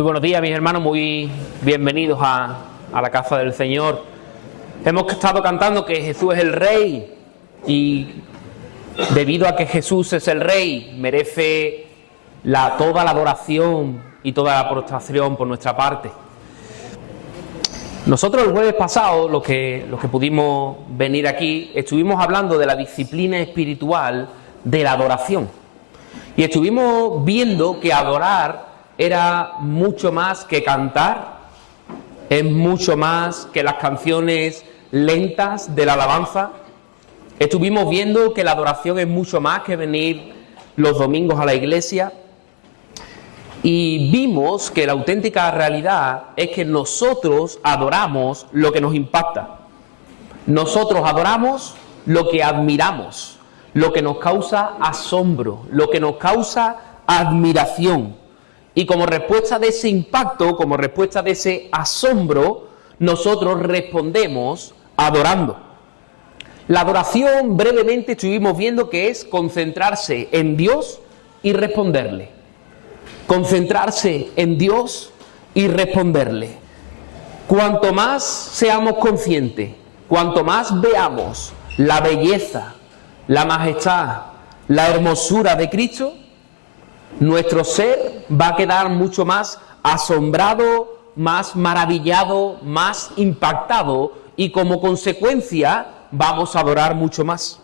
Muy buenos días, mis hermanos, muy bienvenidos a la casa del Señor. Hemos estado cantando que Jesús es el Rey y debido a que Jesús es el Rey, merece toda la adoración y toda la prostración por nuestra parte. Nosotros el jueves pasado, los que pudimos venir aquí, estuvimos hablando de la disciplina espiritual de la adoración. Y estuvimos viendo que adorar era mucho más que cantar, es mucho más que las canciones lentas de la alabanza. Estuvimos viendo que la adoración es mucho más que venir los domingos a la iglesia. Y vimos que la auténtica realidad es que nosotros adoramos lo que nos impacta. Nosotros adoramos lo que admiramos, lo que nos causa asombro, lo que nos causa admiración. Y como respuesta de ese impacto, como respuesta de ese asombro, nosotros respondemos adorando. La adoración, brevemente estuvimos viendo que es concentrarse en Dios y responderle. Concentrarse en Dios y responderle. Cuanto más seamos conscientes, cuanto más veamos la belleza, la majestad, la hermosura de Cristo, nuestro ser va a quedar mucho más asombrado, más maravillado, más impactado y como consecuencia vamos a adorar mucho más.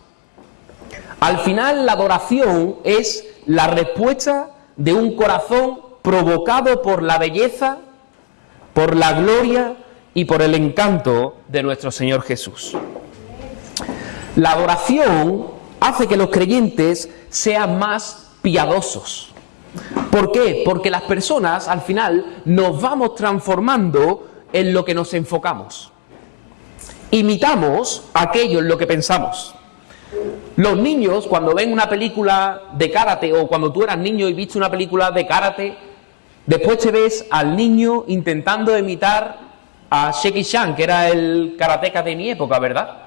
Al final la adoración es la respuesta de un corazón provocado por la belleza, por la gloria y por el encanto de nuestro Señor Jesús. La adoración hace que los creyentes sean más piadosos. ¿Por qué? Porque las personas al final nos vamos transformando en lo que nos enfocamos. Imitamos aquello en lo que pensamos. Los niños, cuando ven una película de karate, o cuando tú eras niño y viste una película de karate, después te ves al niño intentando imitar a Jackie Chan, que era el karateca de mi época, ¿verdad?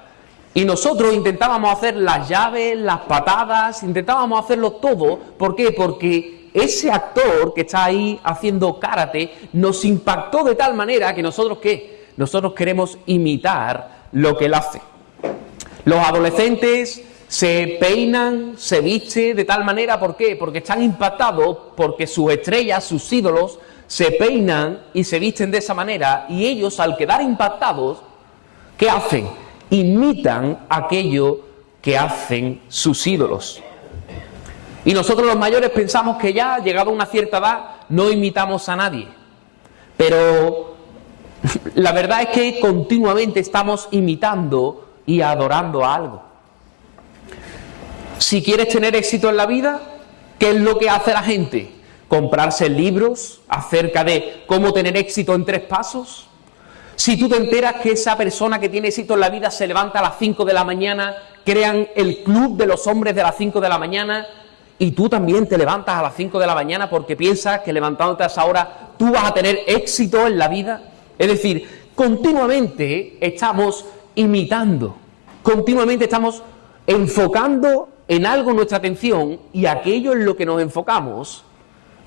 Y nosotros intentábamos hacer las llaves, las patadas, intentábamos hacerlo todo. ¿Por qué? Porque ese actor que está ahí haciendo karate nos impactó de tal manera que nosotros, ¿qué? Nosotros queremos imitar lo que él hace. Los adolescentes se peinan, se visten de tal manera, ¿por qué? Porque están impactados, porque sus estrellas, sus ídolos, se peinan y se visten de esa manera, y ellos, al quedar impactados, ¿qué hacen? Imitan aquello que hacen sus ídolos. Y nosotros los mayores pensamos que ya, llegado a una cierta edad, no imitamos a nadie. Pero la verdad es que continuamente estamos imitando y adorando a algo. Si quieres tener éxito en la vida, ¿qué es lo que hace la gente? ¿Comprarse libros acerca de cómo tener éxito en 3 pasos? Si tú te enteras que esa persona que tiene éxito en la vida se levanta a las 5 de la mañana, crean el club de los hombres de las 5 de la mañana, y tú también te levantas a las 5 de la mañana porque piensas que levantándote a esa hora tú vas a tener éxito en la vida. Es decir, continuamente estamos imitando, continuamente estamos enfocando en algo nuestra atención, y aquello en lo que nos enfocamos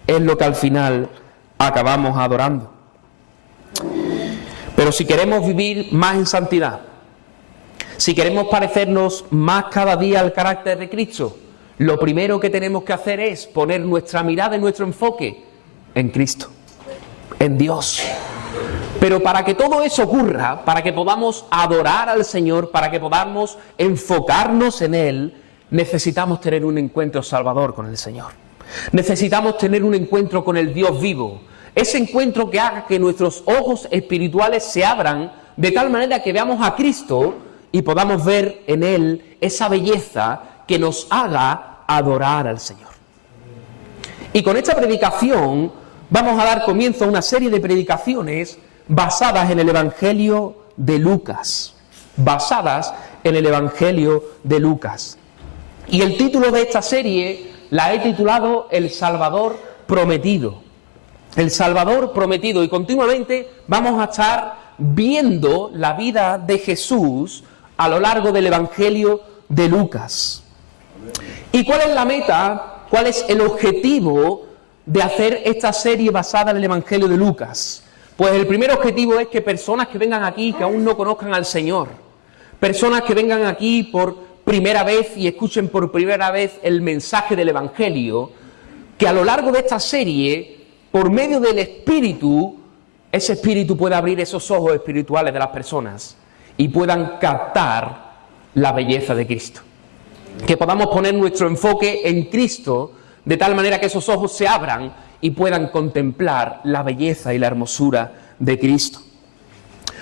es lo que al final acabamos adorando. Pero si queremos vivir más en santidad, si queremos parecernos más cada día al carácter de Cristo, lo primero que tenemos que hacer es poner nuestra mirada y nuestro enfoque en Cristo, en Dios. Pero para que todo eso ocurra, para que podamos adorar al Señor, para que podamos enfocarnos en Él, necesitamos tener un encuentro salvador con el Señor. Necesitamos tener un encuentro con el Dios vivo. Ese encuentro que haga que nuestros ojos espirituales se abran de tal manera que veamos a Cristo y podamos ver en Él esa belleza que nos haga adorar al Señor. Y con esta predicación vamos a dar comienzo a una serie de predicaciones basadas en el Evangelio de Lucas. Basadas en el Evangelio de Lucas. Y el título de esta serie la he titulado El Salvador Prometido. El Salvador Prometido. Y continuamente vamos a estar viendo la vida de Jesús a lo largo del Evangelio de Lucas. ¿Y cuál es la meta? ¿Cuál es el objetivo de hacer esta serie basada en el Evangelio de Lucas? Pues el primer objetivo es que personas que vengan aquí que aún no conozcan al Señor, personas que vengan aquí por primera vez y escuchen por primera vez el mensaje del Evangelio, que a lo largo de esta serie, por medio del Espíritu, ese Espíritu pueda abrir esos ojos espirituales de las personas y puedan captar la belleza de Cristo. Que podamos poner nuestro enfoque en Cristo de tal manera que esos ojos se abran y puedan contemplar la belleza y la hermosura de Cristo.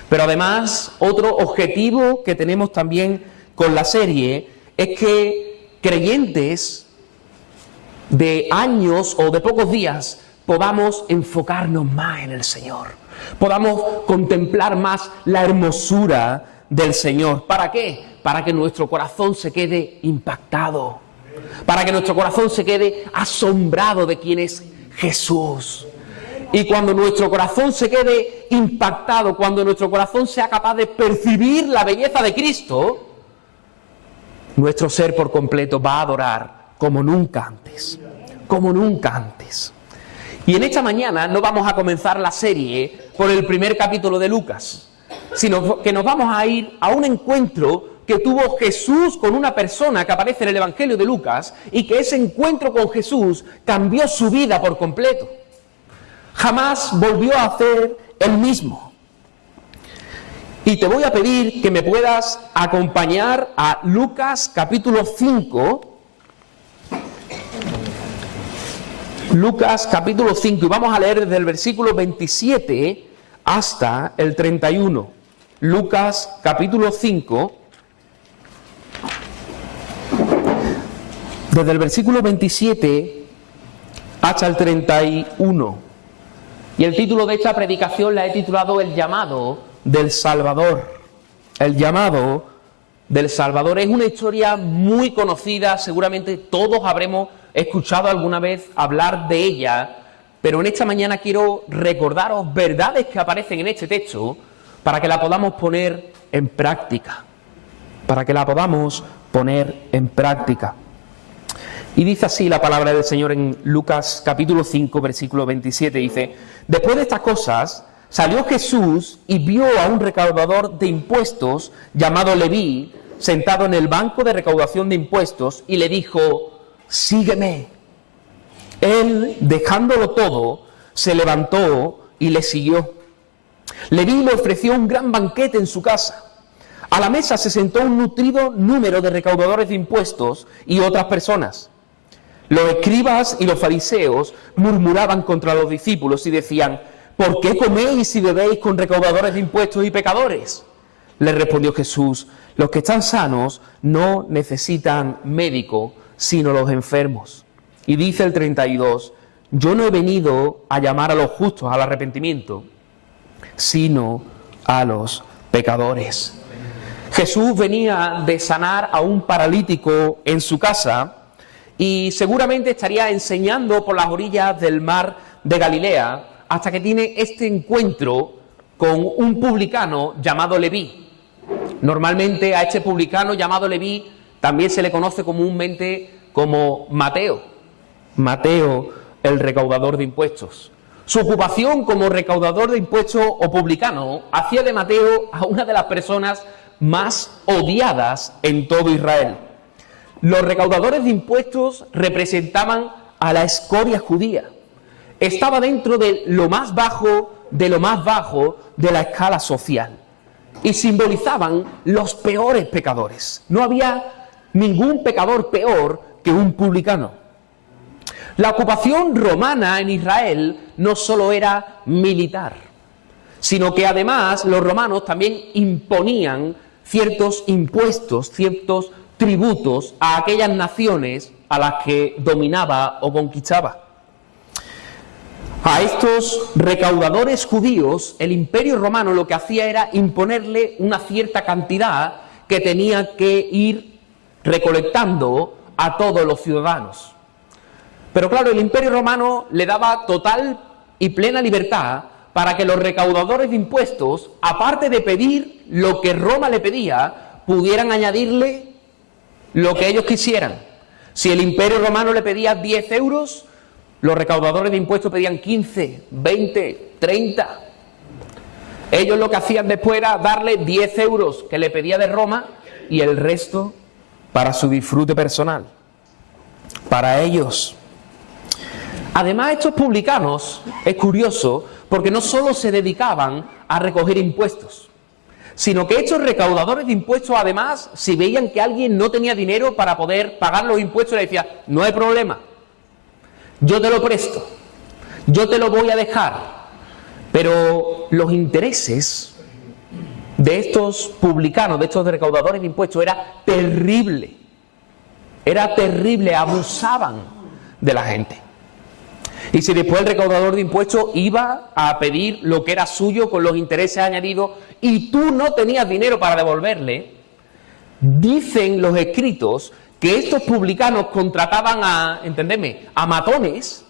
Pero además, otro objetivo que tenemos también con la serie es que creyentes de años o de pocos días podamos enfocarnos más en el Señor, podamos contemplar más la hermosura del Señor. ¿Para qué? Para que nuestro corazón se quede impactado, para que nuestro corazón se quede asombrado de quién es Jesús. Y cuando nuestro corazón se quede impactado, cuando nuestro corazón sea capaz de percibir la belleza de Cristo, nuestro ser por completo va a adorar como nunca antes, como nunca antes. Y en esta mañana no vamos a comenzar la serie por el primer capítulo de Lucas, sino que nos vamos a ir a un encuentro que tuvo Jesús con una persona que aparece en el Evangelio de Lucas y que ese encuentro con Jesús cambió su vida por completo. Jamás volvió a hacer el mismo. Y te voy a pedir que me puedas acompañar a Lucas capítulo 5. Lucas capítulo 5, y vamos a leer desde el versículo 27 hasta el 31. Lucas capítulo 5, desde el versículo 27 hasta el 31. Y el título de esta predicación la he titulado El llamado del Salvador. El llamado del Salvador es una historia muy conocida, seguramente todos habremos escuchado alguna vez hablar de ella, pero en esta mañana quiero recordaros verdades que aparecen en este texto para que la podamos poner en práctica, para que la podamos poner en práctica. Y dice así la palabra del Señor en Lucas capítulo 5, versículo 27, dice: después de estas cosas, salió Jesús y vio a un recaudador de impuestos llamado Leví, sentado en el banco de recaudación de impuestos, y le dijo: sígueme. Él, dejándolo todo, se levantó y le siguió. Leví le ofreció un gran banquete en su casa. A la mesa se sentó un nutrido número de recaudadores de impuestos y otras personas. Los escribas y los fariseos murmuraban contra los discípulos y decían: ¿por qué coméis y bebéis con recaudadores de impuestos y pecadores? Le respondió Jesús: los que están sanos no necesitan médico, sino los enfermos. Y dice el 32, yo no he venido a llamar a los justos al arrepentimiento, sino a los pecadores. Jesús venía de sanar a un paralítico en su casa y seguramente estaría enseñando por las orillas del mar de Galilea hasta que tiene este encuentro con un publicano llamado Leví. Normalmente a este publicano llamado Leví también se le conoce comúnmente como Mateo. Mateo, el recaudador de impuestos. Su ocupación como recaudador de impuestos o publicano hacía de Mateo a una de las personas más odiadas en todo Israel. Los recaudadores de impuestos representaban a la escoria judía. Estaba dentro de lo más bajo de la escala social. Y simbolizaban los peores pecadores. No había ningún pecador peor que un publicano. La ocupación romana en Israel no solo era militar, sino que además los romanos también imponían ciertos impuestos, ciertos tributos a aquellas naciones a las que dominaba o conquistaba. A estos recaudadores judíos, el Imperio Romano lo que hacía era imponerle una cierta cantidad que tenía que ir recolectando a todos los ciudadanos. Pero claro, el Imperio Romano le daba total y plena libertad para que los recaudadores de impuestos, aparte de pedir lo que Roma le pedía, pudieran añadirle lo que ellos quisieran. Si el Imperio Romano le pedía 10 euros, Los recaudadores de impuestos pedían 15, 20, 30. Ellos lo que hacían después era darle 10 euros que le pedía de Roma y el resto para su disfrute personal, para ellos. Además, estos publicanos, es curioso, porque no solo se dedicaban a recoger impuestos, sino que estos recaudadores de impuestos, además, si veían que alguien no tenía dinero para poder pagar los impuestos, le decían, no hay problema, yo te lo presto, yo te lo voy a dejar. Pero los intereses de estos publicanos, de estos recaudadores de impuestos, era terrible, abusaban de la gente. Y si después el recaudador de impuestos iba a pedir lo que era suyo con los intereses añadidos y tú no tenías dinero para devolverle, dicen los escritos que estos publicanos contrataban a matones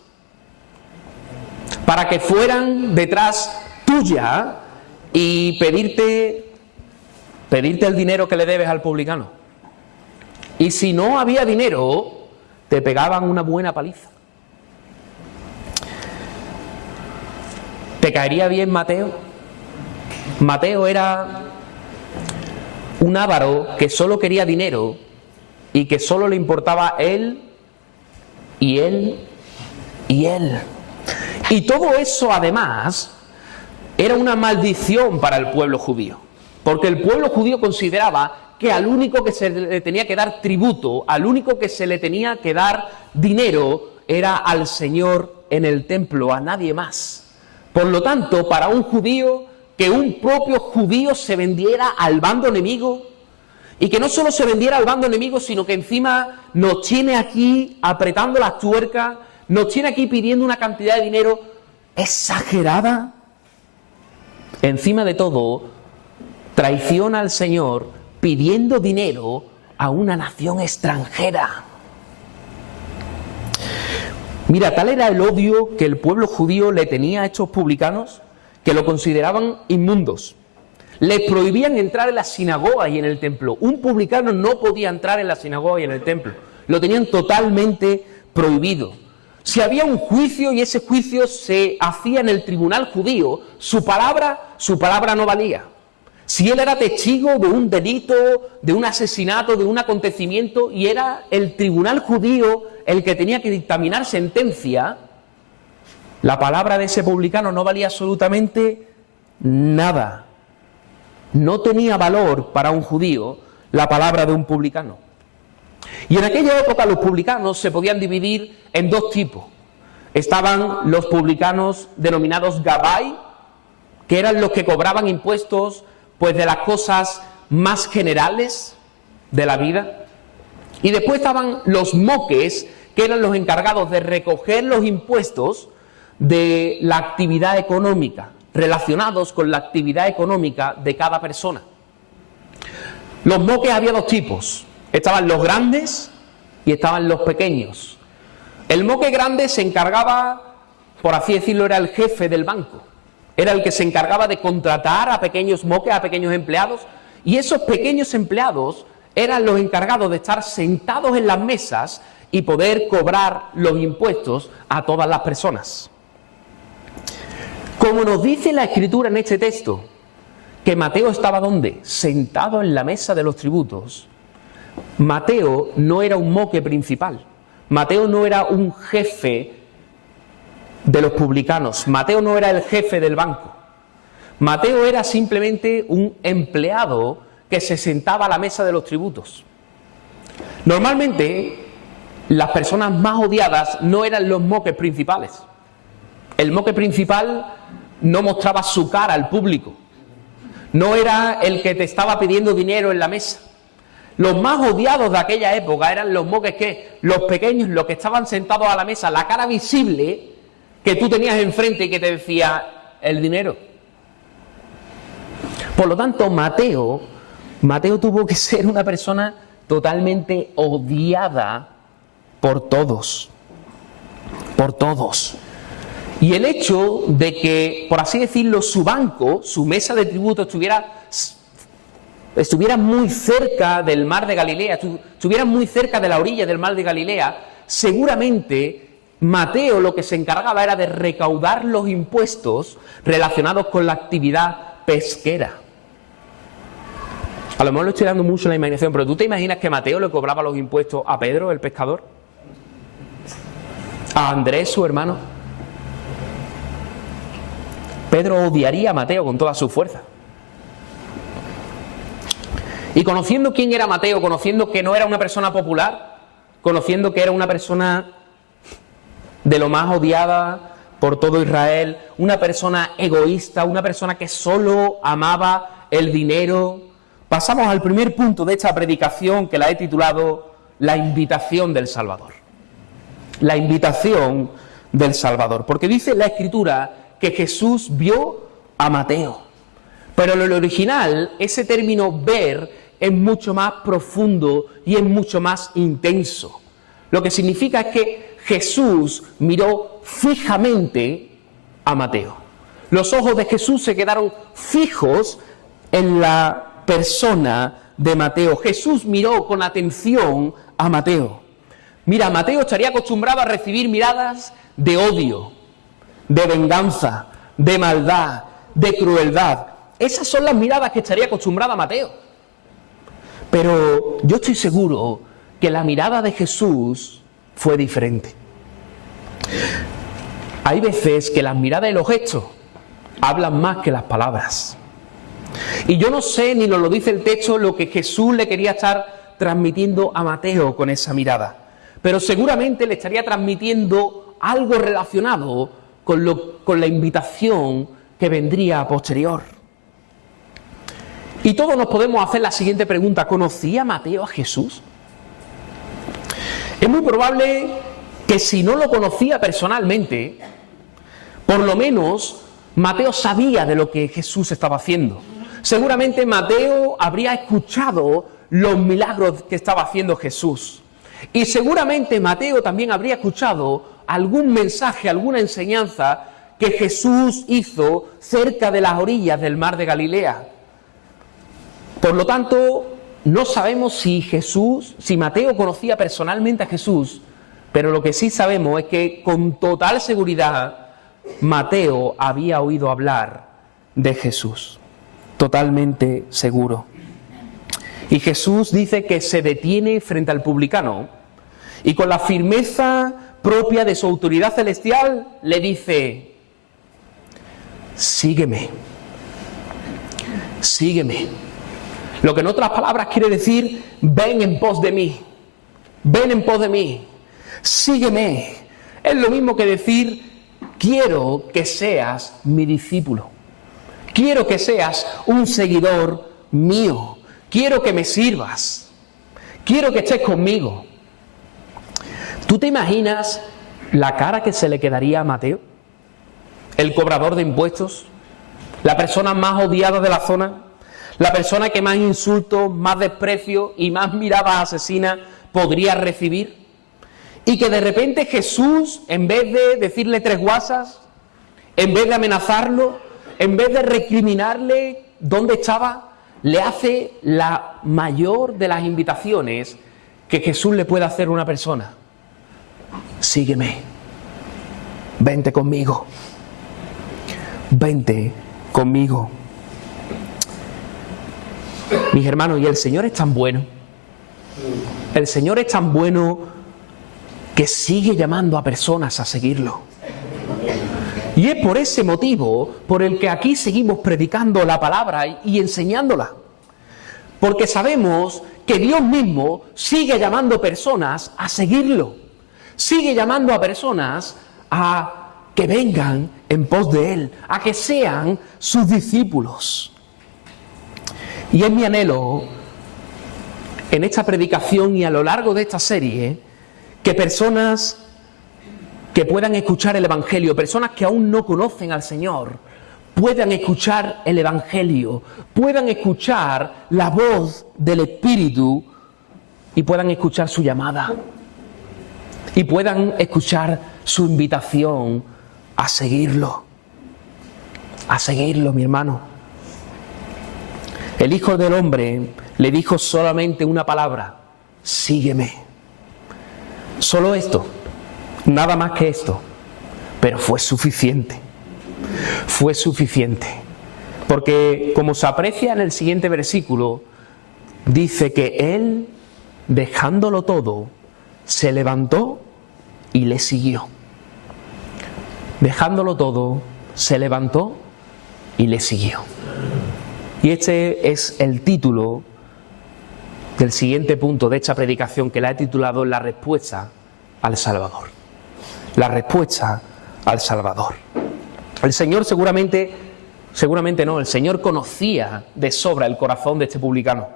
para que fueran detrás tuya y pedirte el dinero que le debes al publicano. Y si no había dinero, te pegaban una buena paliza. ¿Te caería bien Mateo? Mateo era un avaro que solo quería dinero y que solo le importaba él y él y él. Y todo eso, además, era una maldición para el pueblo judío, porque el pueblo judío consideraba que al único que se le tenía que dar tributo, al único que se le tenía que dar dinero, era al Señor en el templo, a nadie más. Por lo tanto, para un judío, que un propio judío se vendiera al bando enemigo, y que no solo se vendiera al bando enemigo, sino que encima nos tiene aquí apretando las tuercas, nos tiene aquí pidiendo una cantidad de dinero exagerada. Encima de todo, traiciona al Señor pidiendo dinero a una nación extranjera. Mira, tal era el odio que el pueblo judío le tenía a estos publicanos, que lo consideraban inmundos. Les prohibían entrar en la sinagoga y en el templo. Un publicano no podía entrar en la sinagoga y en el templo. Lo tenían totalmente prohibido. Si había un juicio y ese juicio se hacía en el tribunal judío, su palabra no valía. Si él era testigo de un delito, de un asesinato, de un acontecimiento, y era el tribunal judío el que tenía que dictaminar sentencia, la palabra de ese publicano no valía absolutamente nada. No tenía valor para un judío la palabra de un publicano. Y en aquella época los publicanos se podían dividir en dos tipos. Estaban los publicanos denominados Gabai, que eran los que cobraban impuestos pues de las cosas más generales de la vida. Y después estaban los moques, que eran los encargados de recoger los impuestos de la actividad económica, relacionados con la actividad económica de cada persona. Los moques había dos tipos. Estaban los grandes y estaban los pequeños. El moque grande se encargaba, por así decirlo, era el jefe del banco. Era el que se encargaba de contratar a pequeños moques, a pequeños empleados, y esos pequeños empleados eran los encargados de estar sentados en las mesas y poder cobrar los impuestos a todas las personas. Como nos dice la Escritura en este texto, que Mateo estaba ¿dónde? Sentado en la mesa de los tributos. Mateo no era un moque principal. Mateo no era un jefe de los publicanos. Mateo no era el jefe del banco. Mateo era simplemente un empleado que se sentaba a la mesa de los tributos. Normalmente, las personas más odiadas no eran los moques principales. El moque principal no mostraba su cara al público. No era el que te estaba pidiendo dinero en la mesa. Los más odiados de aquella época eran los moques, que los pequeños, los que estaban sentados a la mesa, la cara visible que tú tenías enfrente y que te decía el dinero. Por lo tanto, Mateo tuvo que ser una persona totalmente odiada por todos. Por todos. Y el hecho de que, por así decirlo, su banco, su mesa de tributo estuviera muy cerca del mar de Galilea, estuviera muy cerca de la orilla del mar de Galilea, seguramente Mateo lo que se encargaba era de recaudar los impuestos relacionados con la actividad pesquera. A lo mejor lo estoy dando mucho en la imaginación, pero ¿tú te imaginas que Mateo le cobraba los impuestos a Pedro, el pescador? ¿A Andrés, su hermano? Pedro odiaría a Mateo con toda su fuerza. Y conociendo quién era Mateo, conociendo que no era una persona popular, conociendo que era una persona de lo más odiada por todo Israel, una persona egoísta, una persona que solo amaba el dinero, pasamos al primer punto de esta predicación que la he titulado La invitación del Salvador. La invitación del Salvador. Porque dice la Escritura que Jesús vio a Mateo. Pero en el original, ese término ver es mucho más profundo y es mucho más intenso. Lo que significa es que Jesús miró fijamente a Mateo. Los ojos de Jesús se quedaron fijos en la persona de Mateo. Jesús miró con atención a Mateo. Mira, Mateo estaría acostumbrado a recibir miradas de odio, de venganza, de maldad, de crueldad. Esas son las miradas que estaría acostumbrado a Mateo. Pero yo estoy seguro que la mirada de Jesús fue diferente. Hay veces que las miradas y los gestos hablan más que las palabras. Y yo no sé, ni nos lo dice el texto, lo que Jesús le quería estar transmitiendo a Mateo con esa mirada. Pero seguramente le estaría transmitiendo algo relacionado con la invitación que vendría a posterior. Y todos nos podemos hacer la siguiente pregunta: ¿conocía Mateo a Jesús? Es muy probable que si no lo conocía personalmente, por lo menos Mateo sabía de lo que Jesús estaba haciendo. Seguramente Mateo habría escuchado los milagros que estaba haciendo Jesús. Y seguramente Mateo también habría escuchado algún mensaje, alguna enseñanza que Jesús hizo cerca de las orillas del mar de Galilea. Por lo tanto, no sabemos si Mateo conocía personalmente a Jesús, pero lo que sí sabemos es que con total seguridad Mateo había oído hablar de Jesús. Totalmente seguro. Y Jesús dice que se detiene frente al publicano y con la firmeza propia de su autoridad celestial le dice: sígueme, sígueme. Lo que en otras palabras quiere decir: ven en pos de mí, ven en pos de mí, sígueme. Es lo mismo que decir: quiero que seas mi discípulo, quiero que seas un seguidor mío, quiero que me sirvas, quiero que estés conmigo. ¿Tú te imaginas la cara que se le quedaría a Mateo? El cobrador de impuestos, la persona más odiada de la zona, la persona que más insultos, más desprecio y más miradas asesinas podría recibir. Y que de repente Jesús, en vez de decirle 3 guasas, en vez de amenazarlo, en vez de recriminarle dónde estaba, le hace la mayor de las invitaciones que Jesús le puede hacer a una persona: sígueme, vente conmigo, vente conmigo. Mis hermanos, y el Señor es tan bueno, el Señor es tan bueno que sigue llamando a personas a seguirlo. Y es por ese motivo por el que aquí seguimos predicando la palabra y enseñándola. Porque sabemos que Dios mismo sigue llamando personas a seguirlo. Sigue llamando a personas a que vengan en pos de Él, a que sean sus discípulos. Y es mi anhelo en esta predicación y a lo largo de esta serie que personas que puedan escuchar el Evangelio, personas que aún no conocen al Señor, puedan escuchar el Evangelio, puedan escuchar la voz del Espíritu y puedan escuchar su llamada y puedan escuchar su invitación a seguirlo, mi hermano. El Hijo del Hombre le dijo solamente una palabra: sígueme. Solo esto. Nada más que esto. Pero fue suficiente. Fue suficiente. Porque, como se aprecia en el siguiente versículo, dice que Él, dejándolo todo, se levantó y le siguió. Dejándolo todo, se levantó y le siguió. Y este es el título del siguiente punto de esta predicación, que la he titulado La respuesta al Salvador. La respuesta al Salvador. El Señor seguramente no, el Señor conocía de sobra el corazón de este publicano.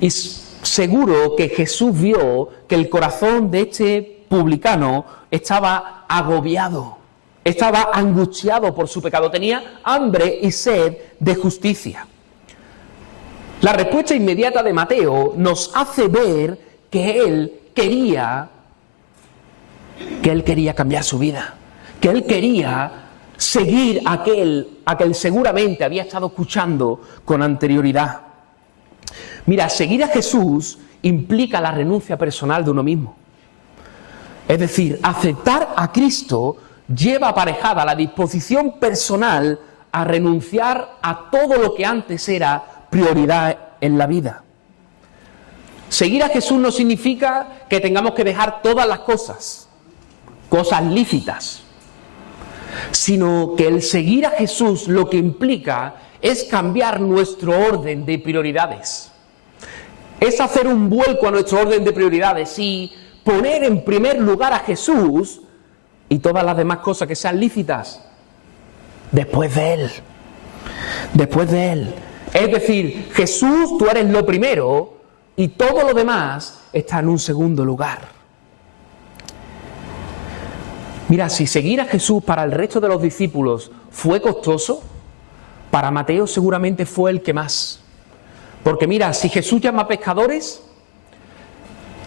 Y seguro que Jesús vio que el corazón de este publicano estaba agobiado, estaba angustiado por su pecado, tenía hambre y sed de justicia. La respuesta inmediata de Mateo nos hace ver que él quería cambiar su vida, que él quería seguir a aquel seguramente había estado escuchando con anterioridad. Mira, seguir a Jesús implica la renuncia personal de uno mismo. Es decir, aceptar a Cristo lleva aparejada la disposición personal a renunciar a todo lo que antes era prioridad en la vida. Seguir a Jesús no significa que tengamos que dejar todas las cosas lícitas, sino que el seguir a Jesús lo que implica es cambiar nuestro orden de prioridades. Es hacer un vuelco a nuestro orden de prioridades y poner en primer lugar a Jesús y todas las demás cosas que sean lícitas después de Él. Después de Él. Es decir, Jesús, tú eres lo primero y todo lo demás está en un segundo lugar. Mira, si seguir a Jesús para el resto de los discípulos fue costoso, para Mateo seguramente fue el que más. Porque mira, si Jesús llama a pescadores,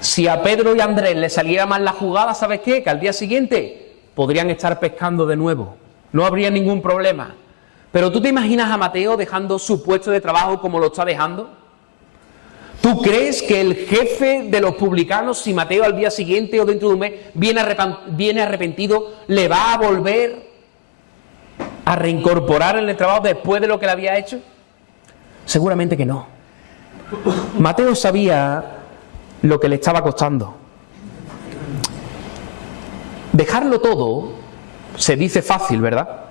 si a Pedro y a Andrés les saliera mal la jugada, ¿sabes qué? Que al día siguiente podrían estar pescando de nuevo. No habría ningún problema. Pero ¿tú te imaginas a Mateo dejando su puesto de trabajo como lo está dejando? ¿Tú crees que el jefe de los publicanos, si Mateo al día siguiente o dentro de un mes viene arrepentido, le va a volver a reincorporar en el trabajo después de lo que le había hecho? Seguramente que no. Mateo sabía lo que le estaba costando. Dejarlo todo se dice fácil, ¿verdad?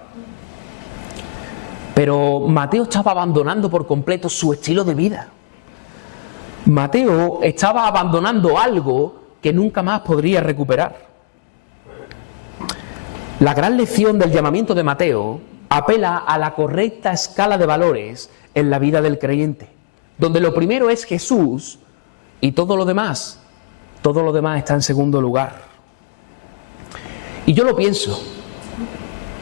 Pero Mateo estaba abandonando por completo su estilo de vida. Mateo estaba abandonando algo que nunca más podría recuperar. La gran lección del llamamiento de Mateo apela a la correcta escala de valores en la vida del creyente, donde lo primero es Jesús y todo lo demás está en segundo lugar. Y yo lo pienso,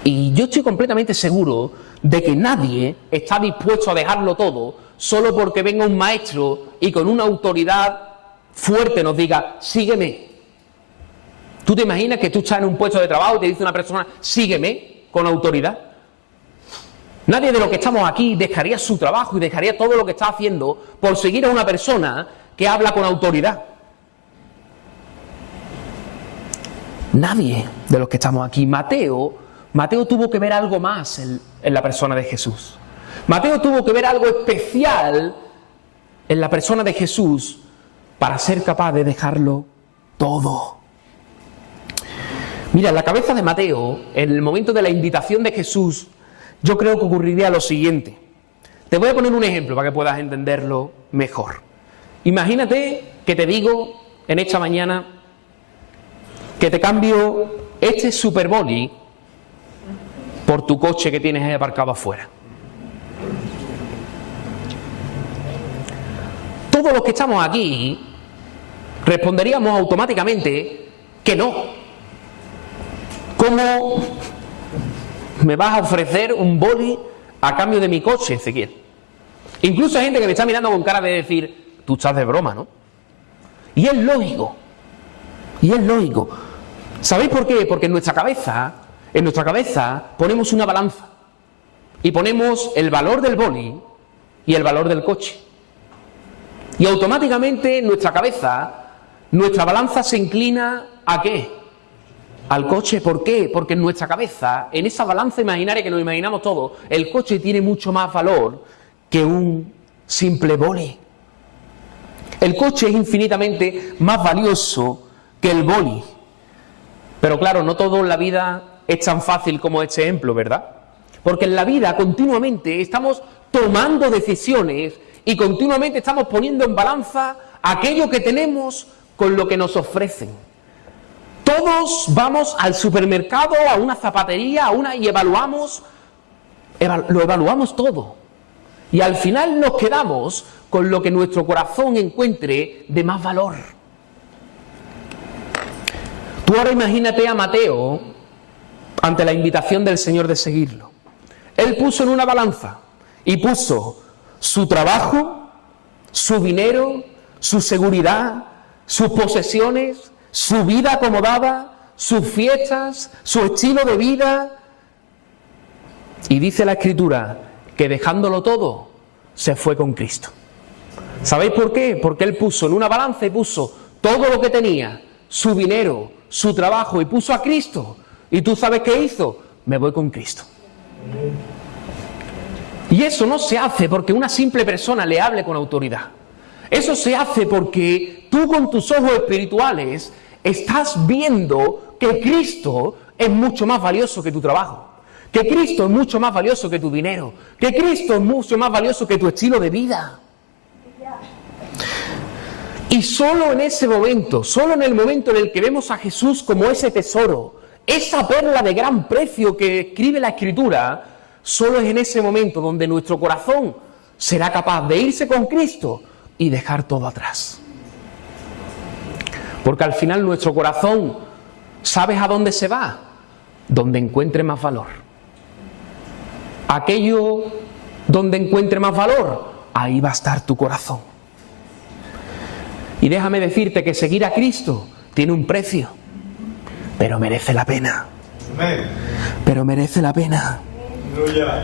y yo estoy completamente seguro de que nadie está dispuesto a dejarlo todo solo porque venga un maestro y con una autoridad fuerte nos diga, sígueme. ¿Tú te imaginas que tú estás en un puesto de trabajo y te dice una persona, sígueme, con autoridad? Nadie de los que estamos aquí dejaría su trabajo y dejaría todo lo que está haciendo por seguir a una persona que habla con autoridad. Nadie de los que estamos aquí. Mateo tuvo que ver algo más en la persona de Jesús. Mateo tuvo que ver algo especial en la persona de Jesús para ser capaz de dejarlo todo. Mira, en la cabeza de Mateo, en el momento de la invitación de Jesús, yo creo que ocurriría lo siguiente. Te voy a poner un ejemplo para que puedas entenderlo mejor. Imagínate que te digo en esta mañana que te cambio este Super Boli por tu coche que tienes ahí aparcado afuera. Todos los que estamos aquí responderíamos automáticamente que no. ¿Cómo me vas a ofrecer un boli a cambio de mi coche, Ezequiel? Incluso hay gente que me está mirando con cara de decir, tú estás de broma, ¿no? Y es lógico. ¿Sabéis por qué? Porque en nuestra cabeza ponemos una balanza y ponemos el valor del boli y el valor del coche. Y automáticamente en nuestra cabeza, nuestra balanza se inclina ¿a qué? al coche. ¿Por qué? Porque en nuestra cabeza, en esa balanza imaginaria que nos imaginamos todos, el coche tiene mucho más valor que un simple boli. El coche es infinitamente más valioso que el boli. Pero claro, no todo en la vida es tan fácil como este ejemplo, ¿verdad? Porque en la vida continuamente estamos tomando decisiones y continuamente estamos poniendo en balanza aquello que tenemos con lo que nos ofrecen. Todos vamos al supermercado, a una zapatería, y lo evaluamos todo. Y al final nos quedamos con lo que nuestro corazón encuentre de más valor. Tú ahora imagínate a Mateo ante la invitación del Señor de seguirlo. Él puso en una balanza y puso su trabajo, su dinero, su seguridad, sus posesiones, su vida acomodada, sus fiestas, su estilo de vida. Y dice la Escritura que dejándolo todo, se fue con Cristo. ¿Sabéis por qué? Porque él puso en una balanza y puso todo lo que tenía, su dinero, su trabajo, y puso a Cristo. ¿Y tú sabes qué hizo? Me voy con Cristo. Y eso no se hace porque una simple persona le hable con autoridad. Eso se hace porque tú con tus ojos espirituales estás viendo que Cristo es mucho más valioso que tu trabajo, que Cristo es mucho más valioso que tu dinero, que Cristo es mucho más valioso que tu estilo de vida. Y solo en ese momento, solo en el momento en el que vemos a Jesús como ese tesoro, esa perla de gran precio que escribe la Escritura, solo es en ese momento donde nuestro corazón será capaz de irse con Cristo y dejar todo atrás. Porque al final nuestro corazón, ¿sabes a dónde se va? Donde encuentre más valor. Aquello donde encuentre más valor, ahí va a estar tu corazón. Y déjame decirte que seguir a Cristo tiene un precio, pero merece la pena. Pero merece la pena.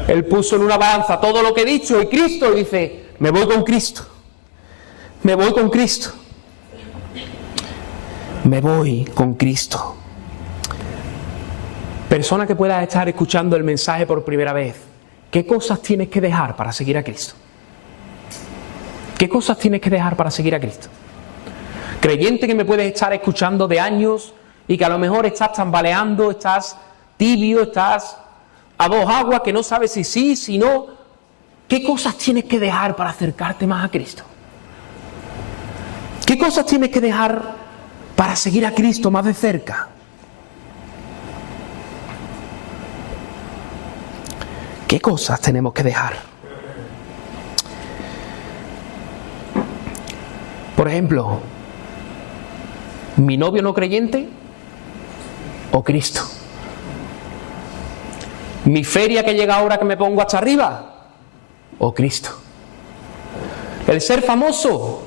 Él puso en una balanza todo lo que he dicho y Cristo dice, me voy con Cristo. Me voy con Cristo. Me voy con Cristo. Persona que puedas estar escuchando el mensaje por primera vez, ¿qué cosas tienes que dejar para seguir a Cristo? ¿Qué cosas tienes que dejar para seguir a Cristo? Creyente que me puedes estar escuchando de años y que a lo mejor estás tambaleando, estás tibio, estás a dos aguas, que no sabes si sí, si no. ¿Qué cosas tienes que dejar para acercarte más a Cristo? ¿Qué cosas tienes que dejar para seguir a Cristo más de cerca? ¿Qué cosas tenemos que dejar? Por ejemplo, ¿mi novio no creyente o Cristo? ¿Mi feria que llega ahora que me pongo hasta arriba o Cristo? ¿El ser famoso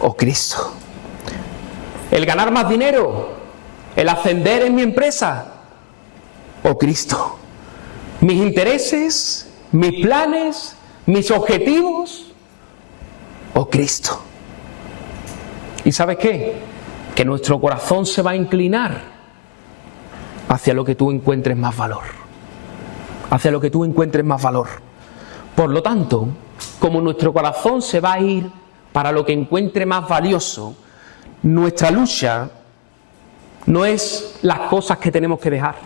o Cristo? ¿El ganar más dinero? ¿El ascender en mi empresa o Cristo? ¿Mis intereses? ¿Mis planes? ¿Mis objetivos o Cristo? ¿Y sabes qué? Que nuestro corazón se va a inclinar hacia lo que tú encuentres más valor. Hacia lo que tú encuentres más valor. Por lo tanto, como nuestro corazón se va a ir para lo que encuentre más valioso, nuestra lucha no es las cosas que tenemos que dejar.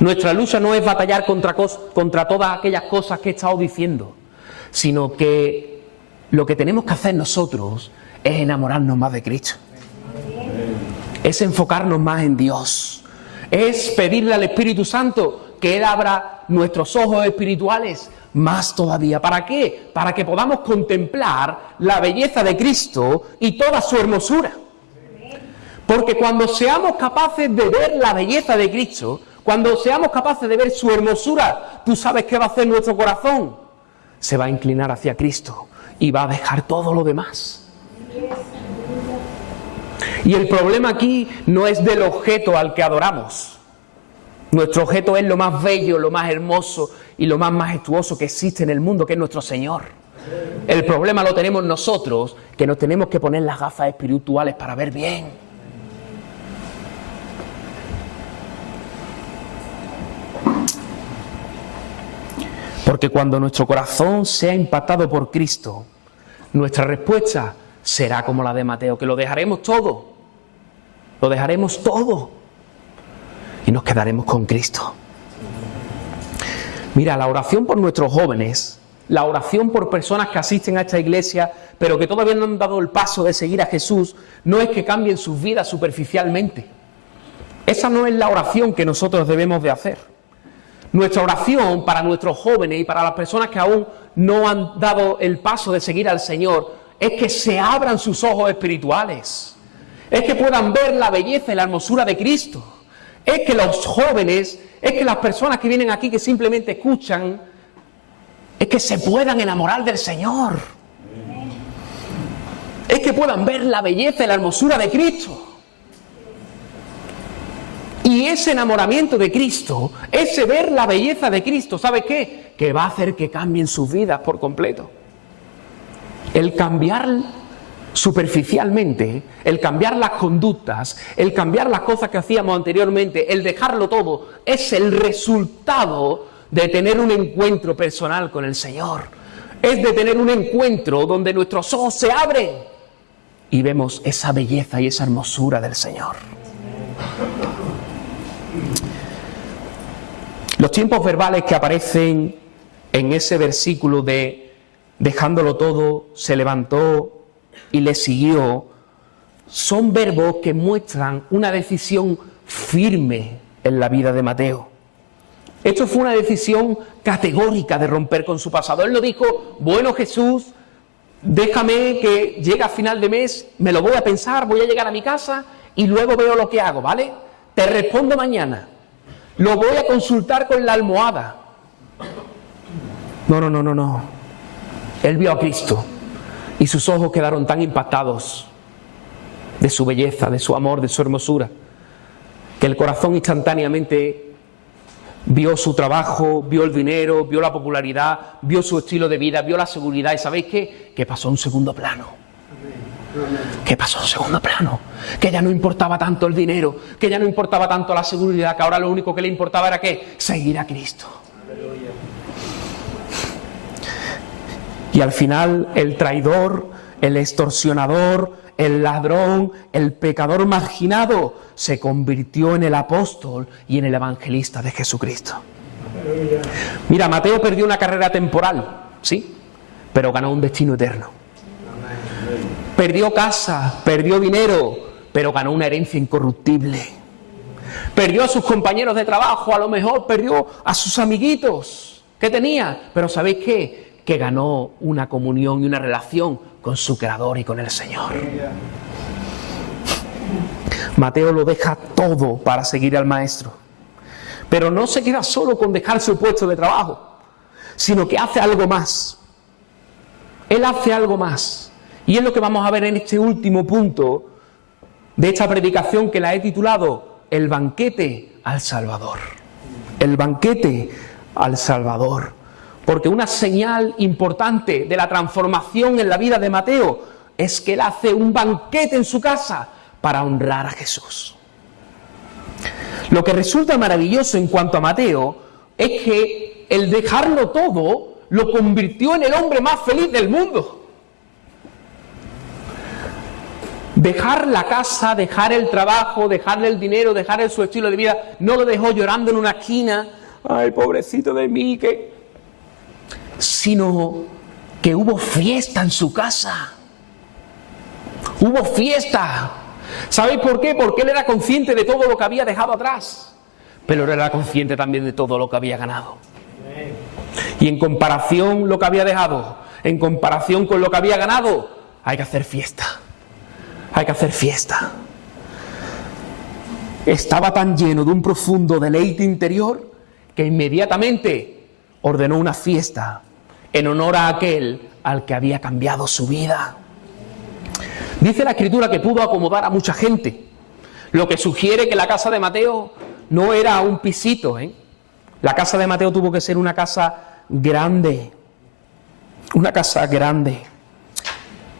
Nuestra lucha no es batallar contra todas aquellas cosas que he estado diciendo, sino que lo que tenemos que hacer nosotros es enamorarnos más de Cristo. Es enfocarnos más en Dios. Es pedirle al Espíritu Santo que Él abra nuestros ojos espirituales más todavía. ¿Para qué? Para que podamos contemplar la belleza de Cristo y toda su hermosura. Porque cuando seamos capaces de ver la belleza de Cristo, cuando seamos capaces de ver su hermosura, ¿tú sabes qué va a hacer nuestro corazón? Se va a inclinar hacia Cristo y va a dejar todo lo demás. Y el problema aquí no es del objeto al que adoramos. Nuestro objeto es lo más bello, lo más hermoso y lo más majestuoso que existe en el mundo, que es nuestro Señor. El problema lo tenemos nosotros, que nos tenemos que poner las gafas espirituales para ver bien. Porque cuando nuestro corazón sea impactado por Cristo, nuestra respuesta será como la de Mateo, que lo dejaremos todo. Lo dejaremos todo. Y nos quedaremos con Cristo. Mira, la oración por nuestros jóvenes, la oración por personas que asisten a esta iglesia, pero que todavía no han dado el paso de seguir a Jesús, no es que cambien sus vidas superficialmente. Esa no es la oración que nosotros debemos de hacer. Nuestra oración para nuestros jóvenes y para las personas que aún no han dado el paso de seguir al Señor es que se abran sus ojos espirituales, es que puedan ver la belleza y la hermosura de Cristo, es que los jóvenes, es que las personas que vienen aquí que simplemente escuchan, es que se puedan enamorar del Señor, es que puedan ver la belleza y la hermosura de Cristo. Y ese enamoramiento de Cristo, ese ver la belleza de Cristo, ¿sabe qué? Que va a hacer que cambien sus vidas por completo. El cambiar superficialmente, el cambiar las conductas, el cambiar las cosas que hacíamos anteriormente, el dejarlo todo, es el resultado de tener un encuentro personal con el Señor. Es de tener un encuentro donde nuestros ojos se abren y vemos esa belleza y esa hermosura del Señor. Los tiempos verbales que aparecen en ese versículo de dejándolo todo, se levantó y le siguió, son verbos que muestran una decisión firme en la vida de Mateo. Esto fue una decisión categórica de romper con su pasado. Él no dijo, bueno Jesús, déjame que llegue a final de mes, me lo voy a pensar, voy a llegar a mi casa y luego veo lo que hago, ¿vale? Te respondo mañana. Lo voy a consultar con la almohada. No. Él vio a Cristo y sus ojos quedaron tan impactados de su belleza, de su amor, de su hermosura, que el corazón instantáneamente vio su trabajo, vio el dinero, vio la popularidad, vio su estilo de vida, vio la seguridad. ¿Y sabéis qué? Que pasó a un segundo plano. ¿Qué pasó en segundo plano? Que ya no importaba tanto el dinero, que ya no importaba tanto la seguridad, que ahora lo único que le importaba era ¿qué? Seguir a Cristo. Y al final el traidor, el extorsionador, el ladrón, el pecador marginado se convirtió en el apóstol y en el evangelista de Jesucristo. Mira, Mateo perdió una carrera temporal, sí, pero ganó un destino eterno. Perdió casa, perdió dinero, pero ganó una herencia incorruptible. Perdió a sus compañeros de trabajo, a lo mejor perdió a sus amiguitos que tenía, pero ¿sabéis qué? Que ganó una comunión y una relación con su Creador y con el Señor. Mateo lo deja todo para seguir al Maestro, pero no se queda solo con dejar su puesto de trabajo, sino que hace algo más. Él hace algo más. Y es lo que vamos a ver en este último punto de esta predicación que la he titulado El banquete al Salvador. El banquete al Salvador. Porque una señal importante de la transformación en la vida de Mateo es que él hace un banquete en su casa para honrar a Jesús. Lo que resulta maravilloso en cuanto a Mateo es que el dejarlo todo lo convirtió en el hombre más feliz del mundo. Dejar la casa, dejar el trabajo, dejarle el dinero, dejar su estilo de vida, no lo dejó llorando en una esquina, ay, pobrecito de mí, sino que hubo fiesta en su casa. Hubo fiesta. ¿Sabéis por qué? Porque él era consciente de todo lo que había dejado atrás, pero él era consciente también de todo lo que había ganado. Y en comparación lo que había dejado, en comparación con lo que había ganado, hay que hacer fiesta. Hay que hacer fiesta. Estaba tan lleno de un profundo deleite interior que inmediatamente ordenó una fiesta en honor a aquel al que había cambiado su vida. Dice la Escritura que pudo acomodar a mucha gente, lo que sugiere que la casa de Mateo no era un pisito, La casa de Mateo tuvo que ser una casa grande, una casa grande.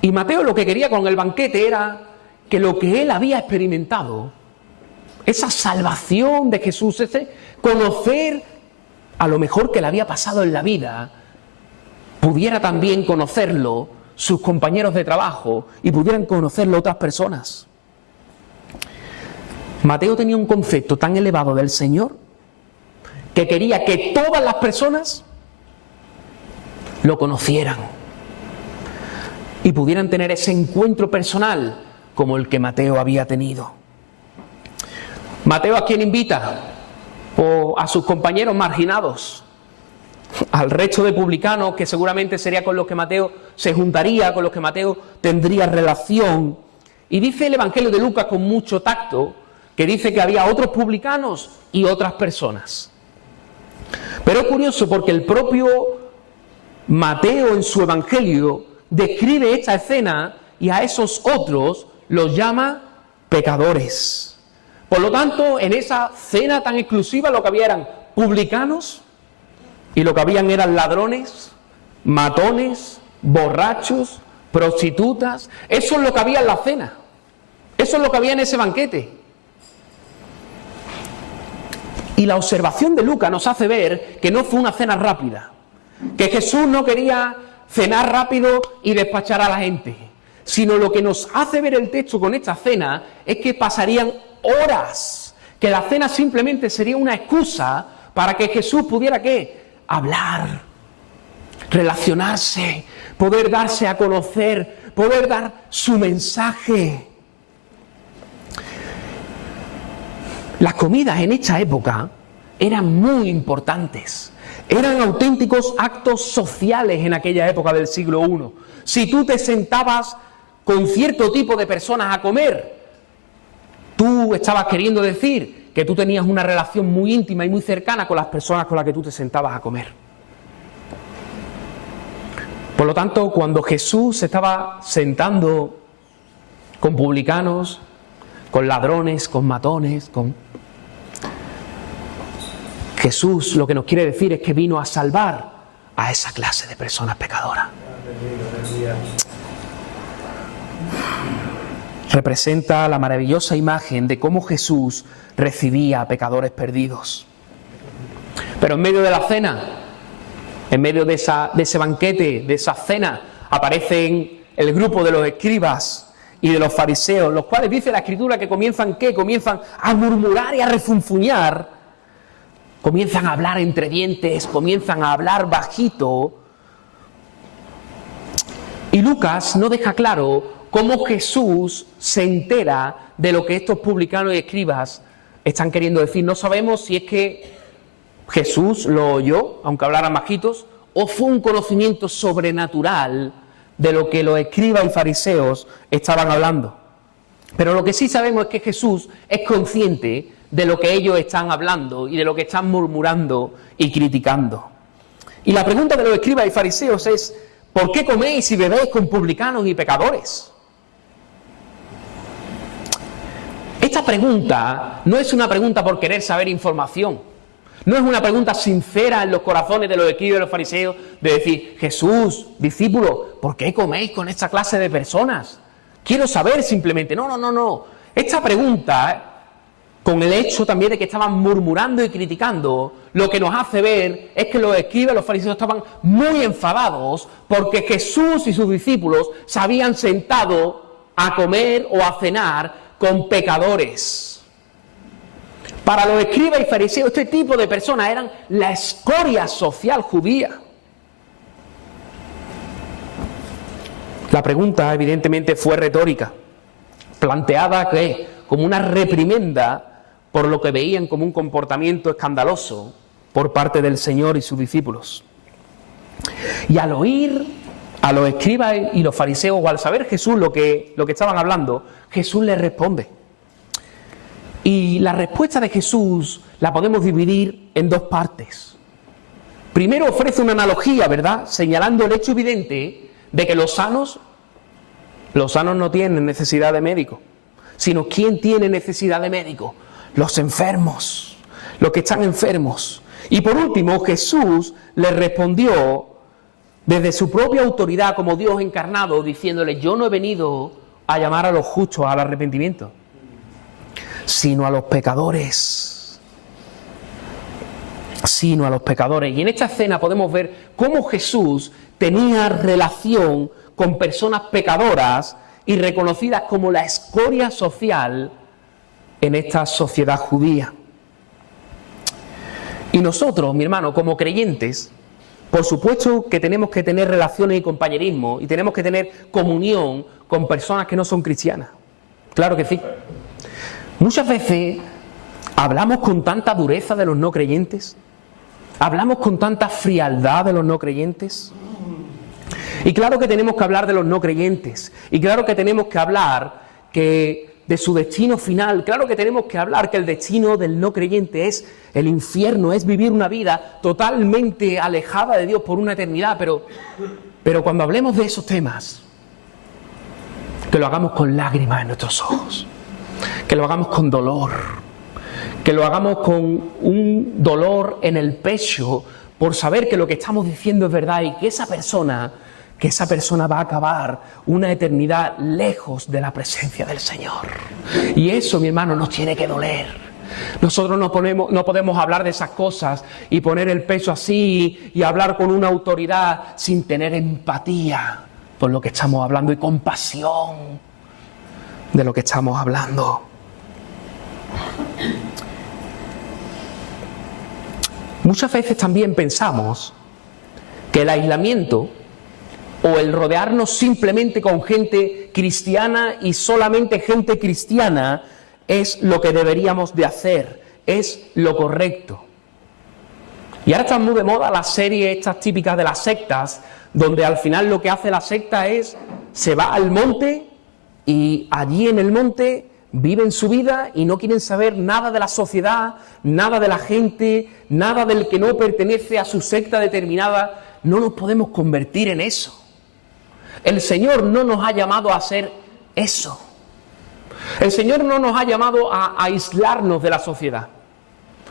Y Mateo lo que quería con el banquete era que lo que él había experimentado, esa salvación de Jesús, ese conocer a lo mejor que le había pasado en la vida, pudiera también conocerlo sus compañeros de trabajo y pudieran conocerlo otras personas. Mateo tenía un concepto tan elevado del Señor que quería que todas las personas lo conocieran y pudieran tener ese encuentro personal como el que Mateo había tenido. Mateo, ¿a quién invita? O a sus compañeros marginados, al resto de publicanos, que seguramente sería con los que Mateo se juntaría, con los que Mateo tendría relación. Y dice el Evangelio de Lucas con mucho tacto, que dice que había otros publicanos y otras personas. Pero es curioso porque el propio Mateo en su Evangelio describe esta escena y a esos otros los llama pecadores. Por lo tanto, en esa cena tan exclusiva lo que había eran publicanos y lo que habían eran ladrones, matones, borrachos, prostitutas. Eso es lo que había en la cena. Eso es lo que había en ese banquete. Y la observación de Lucas nos hace ver que no fue una cena rápida, que Jesús no quería cenar rápido y despachar a la gente, sino lo que nos hace ver el texto con esta cena es que pasarían horas, que la cena simplemente sería una excusa para que Jesús pudiera ¿qué? Hablar, relacionarse, poder darse a conocer, poder dar su mensaje. Las comidas en esta época eran muy importantes, eran auténticos actos sociales en aquella época del siglo I. Si tú te sentabas con cierto tipo de personas a comer, tú estabas queriendo decir que tú tenías una relación muy íntima y muy cercana con las personas con las que tú te sentabas a comer. Por lo tanto, cuando Jesús se estaba sentando con publicanos, con ladrones, con matones, Jesús lo que nos quiere decir es que vino a salvar a esa clase de personas pecadoras. Representa la maravillosa imagen de cómo Jesús recibía a pecadores perdidos. Pero en medio de la cena, en medio de ese banquete, de esa cena, aparecen el grupo de los escribas y de los fariseos, los cuales dice la Escritura que comienzan a murmurar y a refunfuñar, comienzan a hablar entre dientes, comienzan a hablar bajito. Y Lucas no deja claro cómo Jesús se entera de lo que estos publicanos y escribas están queriendo decir. No sabemos si es que Jesús lo oyó, aunque hablaran bajitos, o fue un conocimiento sobrenatural de lo que los escribas y fariseos estaban hablando. Pero lo que sí sabemos es que Jesús es consciente de lo que ellos están hablando y de lo que están murmurando y criticando. Y la pregunta de los escribas y fariseos es: ¿por qué coméis y bebéis con publicanos y pecadores? Esta pregunta no es una pregunta por querer saber información. No es una pregunta sincera en los corazones de los escribas y de los fariseos de decir: Jesús, discípulo, ¿por qué coméis con esta clase de personas? Quiero saber simplemente. No. Esta pregunta, con el hecho también de que estaban murmurando y criticando, lo que nos hace ver es que los escribas y los fariseos estaban muy enfadados porque Jesús y sus discípulos se habían sentado a comer o a cenar con pecadores. Para los escribas y fariseos, este tipo de personas eran la escoria social judía. La pregunta, evidentemente, fue retórica, planteada como una reprimenda por lo que veían como un comportamiento escandaloso por parte del Señor y sus discípulos. Y al oír a los escribas y los fariseos, o al saber Jesús lo que estaban hablando, Jesús les responde. Y la respuesta de Jesús la podemos dividir en dos partes. Primero ofrece una analogía, ¿verdad?, señalando el hecho evidente de que los sanos no tienen necesidad de médico, sino ¿quién tiene necesidad de médico? Los enfermos, los que están enfermos. Y por último, Jesús les respondió desde su propia autoridad como Dios encarnado, diciéndole: yo no he venido a llamar a los justos al arrepentimiento, sino a los pecadores. sino a los pecadores. Y en esta escena podemos ver cómo Jesús tenía relación con personas pecadoras y reconocidas como la escoria social en esta sociedad judía. Y nosotros, mi hermano, como creyentes, por supuesto que tenemos que tener relaciones y compañerismo y tenemos que tener comunión con personas que no son cristianas. Claro que sí. Muchas veces hablamos con tanta dureza de los no creyentes, hablamos con tanta frialdad de los no creyentes. Y claro que tenemos que hablar de los no creyentes, y claro que tenemos que hablar de su destino final, claro que tenemos que hablar que el destino del no creyente es el infierno, es vivir una vida totalmente alejada de Dios por una eternidad, pero cuando hablemos de esos temas, que lo hagamos con lágrimas en nuestros ojos, que lo hagamos con dolor, que lo hagamos con un dolor en el pecho por saber que lo que estamos diciendo es verdad y que esa persona va a acabar una eternidad lejos de la presencia del Señor. Y eso, mi hermano, nos tiene que doler. Nosotros no podemos hablar de esas cosas y poner el pecho así y hablar con una autoridad sin tener empatía por lo que estamos hablando y compasión de lo que estamos hablando. Muchas veces también pensamos que el aislamiento o el rodearnos simplemente con gente cristiana y solamente gente cristiana es lo que deberíamos de hacer, es lo correcto. Y ahora están muy de moda las series estas típicas de las sectas, donde al final lo que hace la secta es, se va al monte y allí en el monte viven su vida y no quieren saber nada de la sociedad, nada de la gente, nada del que no pertenece a su secta determinada. No nos podemos convertir en eso. El Señor no nos ha llamado a hacer eso. El Señor no nos ha llamado a aislarnos de la sociedad.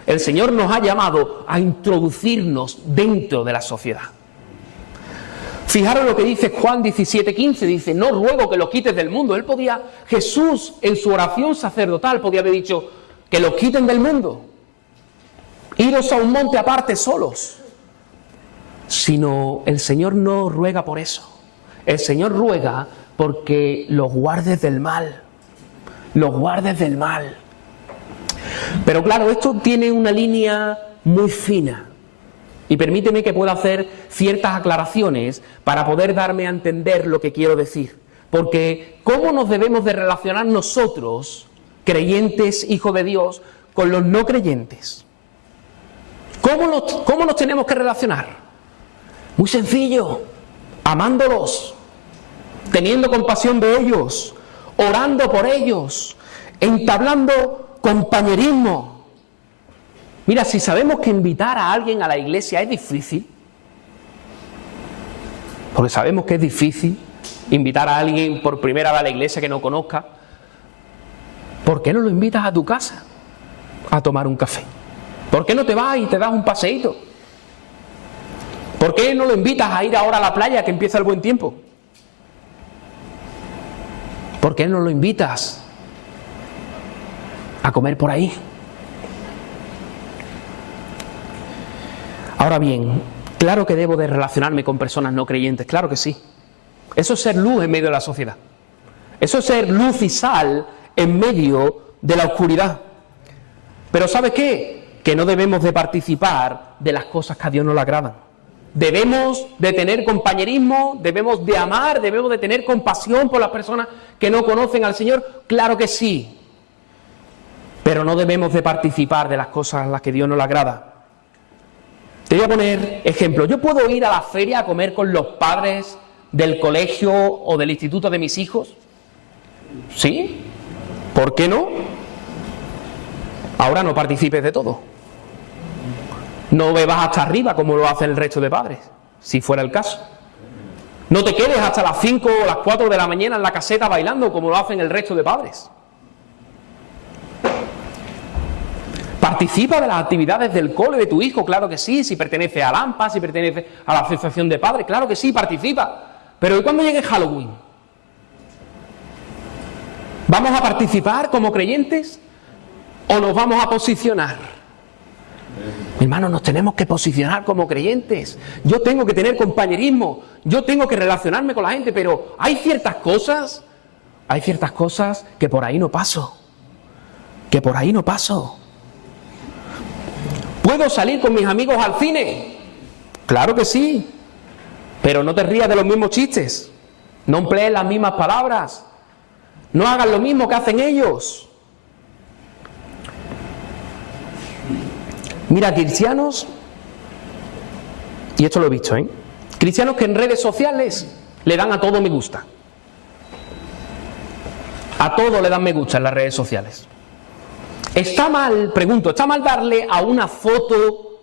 El Señor nos ha llamado a introducirnos dentro de la sociedad. Fijaros lo que dice Juan 17:15, dice, no ruego que los quites del mundo. Jesús en su oración sacerdotal podía haber dicho, que los quiten del mundo. Iros a un monte aparte solos. Sino el Señor no ruega por eso. El Señor ruega porque los guardes del mal. Los guardes del mal. Pero claro, esto tiene una línea muy fina. Y permíteme que pueda hacer ciertas aclaraciones para poder darme a entender lo que quiero decir. Porque ¿cómo nos debemos de relacionar nosotros, creyentes, hijos de Dios, con los no creyentes? ¿Cómo nos tenemos que relacionar? Muy sencillo, amándolos, teniendo compasión de ellos, orando por ellos, entablando compañerismo. Mira, si sabemos que invitar a alguien a la iglesia es difícil, porque sabemos que es difícil invitar a alguien por primera vez a la iglesia que no conozca, ¿por qué no lo invitas a tu casa a tomar un café? ¿Por qué no te vas y te das un paseíto? ¿Por qué no lo invitas a ir ahora a la playa que empieza el buen tiempo? ¿Por qué no lo invitas a comer por ahí? Ahora bien, claro que debo de relacionarme con personas no creyentes, claro que sí. Eso es ser luz en medio de la sociedad. Eso es ser luz y sal en medio de la oscuridad. Pero ¿sabes qué? Que no debemos de participar de las cosas que a Dios no le agradan. Debemos de tener compañerismo, debemos de amar, debemos de tener compasión por las personas que no conocen al Señor, claro que sí. Pero no debemos de participar de las cosas a las que Dios no le agrada. Te voy a poner ejemplo. Yo puedo ir a la feria a comer con los padres del colegio o del instituto de mis hijos. ¿Sí? ¿Por qué no? Ahora no participes de todo. No bebas hasta arriba como lo hacen el resto de padres, si fuera el caso. No te quedes hasta las 5 o las 4 de la mañana en la caseta bailando como lo hacen el resto de padres. Participa de las actividades del cole de tu hijo, claro que sí, si pertenece a AMPA, si pertenece a la asociación de padres, claro que sí, participa. Pero ¿y cuando llegue Halloween? ¿Vamos a participar como creyentes o nos vamos a posicionar? Hermanos, nos tenemos que posicionar como creyentes. Yo tengo que tener compañerismo, yo tengo que relacionarme con la gente, pero hay ciertas cosas que por ahí no paso. Que por ahí no paso. ¿Puedo salir con mis amigos al cine? Claro que sí. Pero no te rías de los mismos chistes. No emplees las mismas palabras. No hagas lo mismo que hacen ellos. Mira, cristianos, y esto lo he visto, cristianos que en redes sociales le dan a todo me gusta. A todo le dan me gusta en las redes sociales. ¿Está mal, pregunto, está mal darle a una foto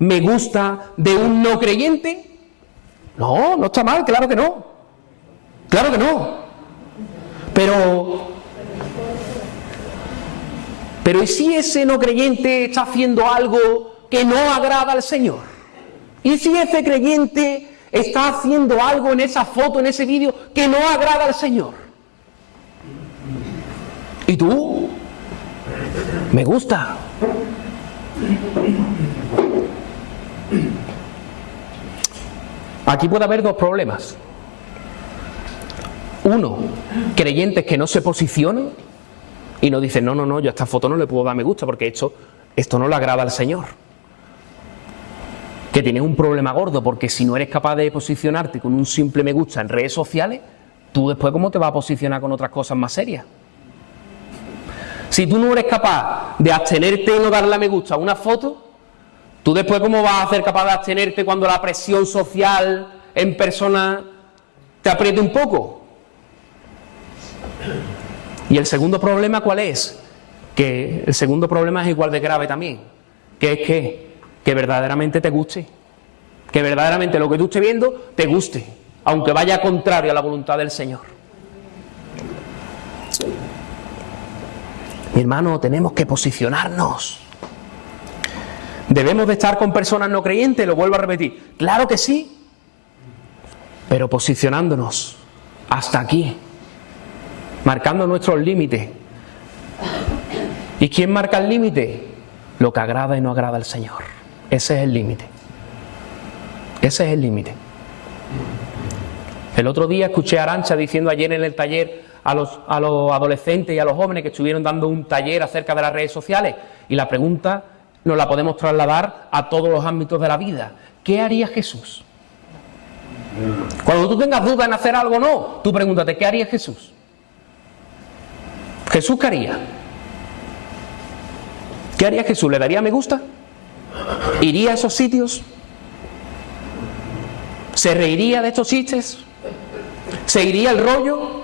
me gusta de un no creyente? No, no está mal, claro que no. Claro que no. Pero ¿y si ese no creyente está haciendo algo que no agrada al Señor? ¿Y si ese creyente está haciendo algo en esa foto, en ese vídeo, que no agrada al Señor? ¿Y tú? Me gusta. Aquí puede haber dos problemas. Uno, creyentes que no se posicionan y nos dicen, no, yo a esta foto no le puedo dar me gusta porque esto no le agrada al Señor. Que tienes un problema gordo, porque si no eres capaz de posicionarte con un simple me gusta en redes sociales, tú después ¿cómo te vas a posicionar con otras cosas más serias? Si tú no eres capaz de abstenerte y no darle a me gusta a una foto, tú después ¿cómo vas a ser capaz de abstenerte cuando la presión social en persona te apriete un poco? Y el segundo problema, ¿cuál es? Que el segundo problema es igual de grave también, que es que verdaderamente te guste, que verdaderamente lo que tú estés viendo te guste, aunque vaya contrario a la voluntad del Señor. Mi hermano, tenemos que posicionarnos. ¿Debemos de estar con personas no creyentes? Lo vuelvo a repetir. Claro que sí, pero posicionándonos hasta aquí, marcando nuestros límites. ¿Y quién marca el límite? Lo que agrada y no agrada al Señor. Ese es el límite. Ese es el límite. El otro día escuché a Arantxa diciendo ayer en el taller a los adolescentes y a los jóvenes que estuvieron dando un taller acerca de las redes sociales, y la pregunta nos la podemos trasladar a todos los ámbitos de la vida. ¿Qué haría Jesús? Cuando tú tengas dudas en hacer algo o no, tú pregúntate, ¿qué haría Jesús? ¿Jesús qué haría? ¿Qué haría Jesús? ¿Le daría me gusta? ¿Iría a esos sitios? ¿Se reiría de estos chistes? ¿Se iría el rollo?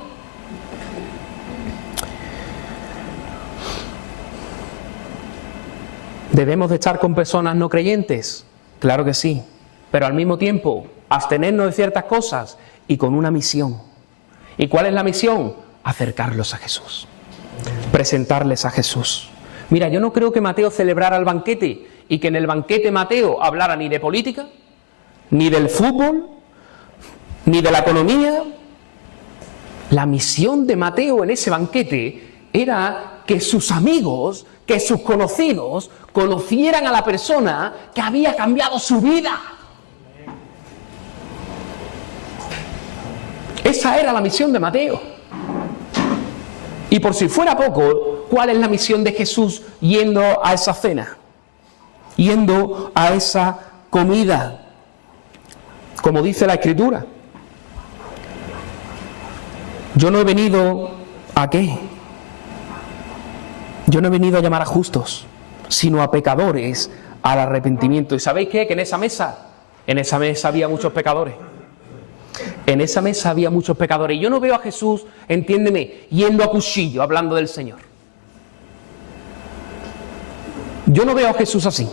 ¿Debemos de estar con personas no creyentes? Claro que sí, pero al mismo tiempo abstenernos de ciertas cosas y con una misión. ¿Y cuál es la misión? Acercarlos a Jesús, presentarles a Jesús. Mira, yo no creo que Mateo celebrara el banquete y que en el banquete Mateo hablara ni de política, ni del fútbol, ni de la economía. La misión de Mateo en ese banquete era que sus amigos, que sus conocidos, conocieran a la persona que había cambiado su vida. Esa era la misión de Mateo. Y por si fuera poco, ¿cuál es la misión de Jesús yendo a esa cena? Yendo a esa comida, como dice la Escritura. Yo no he venido ¿a qué? Yo no he venido a llamar a justos, sino a pecadores al arrepentimiento. ¿Y sabéis qué? Que en esa mesa había muchos pecadores. En esa mesa había muchos pecadores. Y yo no veo a Jesús, entiéndeme, yendo a cuchillo, hablando del Señor. Yo no veo a Jesús así.